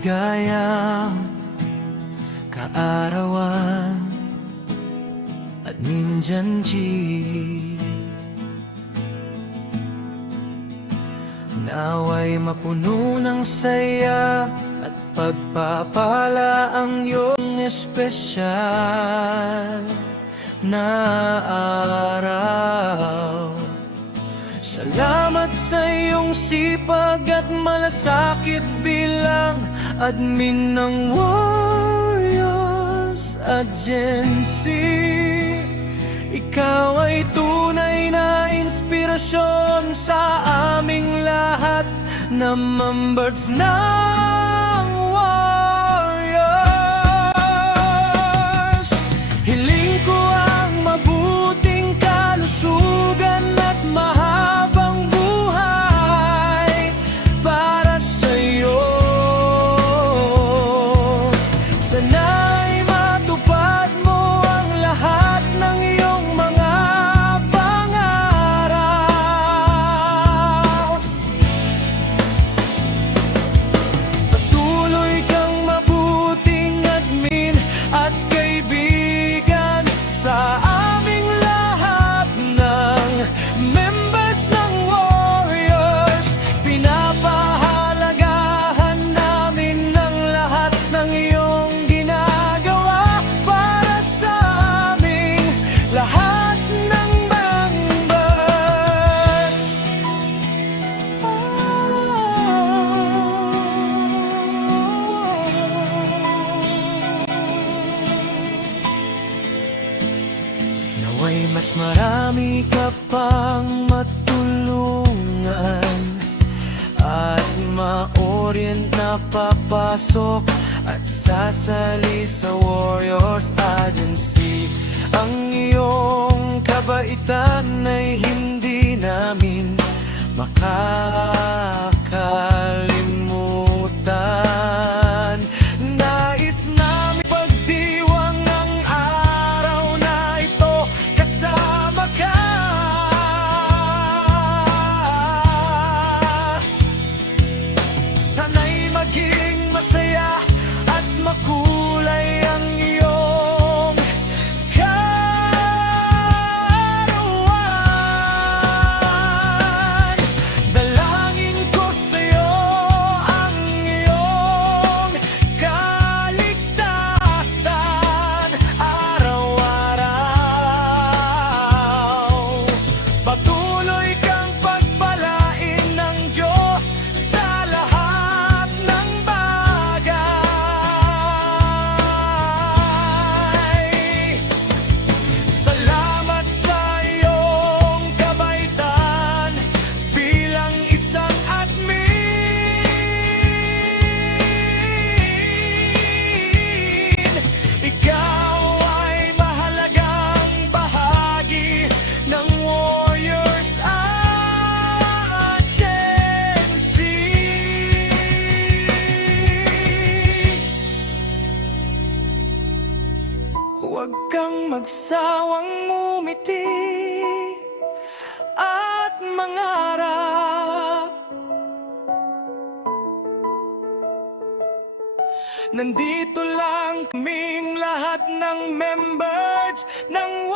maligayang kaarawan, Admin Jan G. Naway mapuno ng saya at pagpapala ang iyong espesyal na araw. Salamat sa iyong sipag at malasakit bilang admin ng Warriors Agency. Ikaw ay tunay na inspirasyon sa aming lahat na members ng Warriors. Hiling ko ang mabuting kalusugan at mahabang buhay para sa iyo. Sana'y matupad mo ang lahat ng iyong mga pangarap. Patuloy kang mabuting admin at kaibigan sa aming lahat ng members ng Warriors. Pinapahalagahan namin ang lahat ng iyong ginagawa para sa aming lahat ng members. Naway mas marami ka pang matulungan at ma-orient na papasok at sasali sa Warriors Agency. Ang iyong kabaitan ay hindi namin makakalimutan. Nais namin pagdiwang ang araw na ito kasama ka. Sana'y maging masaya at makulay ang iyong karawan. Dalangin ko sa'yo ang iyong kaligtasan araw-araw. Patuloy kang pagpalain ng Diyos sa lahat ng bagay. Salamat sa iyong kabaitan bilang isang admin. Ikaw ay mahalagang bahagi ng Warriors Agency. Huwag kang magsawang ngumiti at mangarap. Nandito lang kaming lahat ng members ng